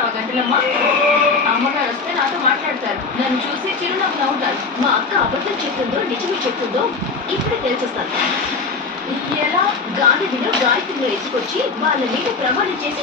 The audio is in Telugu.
చూస్తున్నావా గంటలమ్మ? అమ్మగారు వస్తే నాతో మాట్లాడతారు, నన్ను చూసి చిరునవ్వు నవ్వుతారు. మా అక్క అబద్ధం చెప్తుందో నిజమే చెప్తుందో ఇప్పుడే తెలిసొస్తాను. ఎలా? గాడిలో గాయత్రిలో వేసుకొచ్చి వాళ్ళ మీద ప్రమాణం చేసి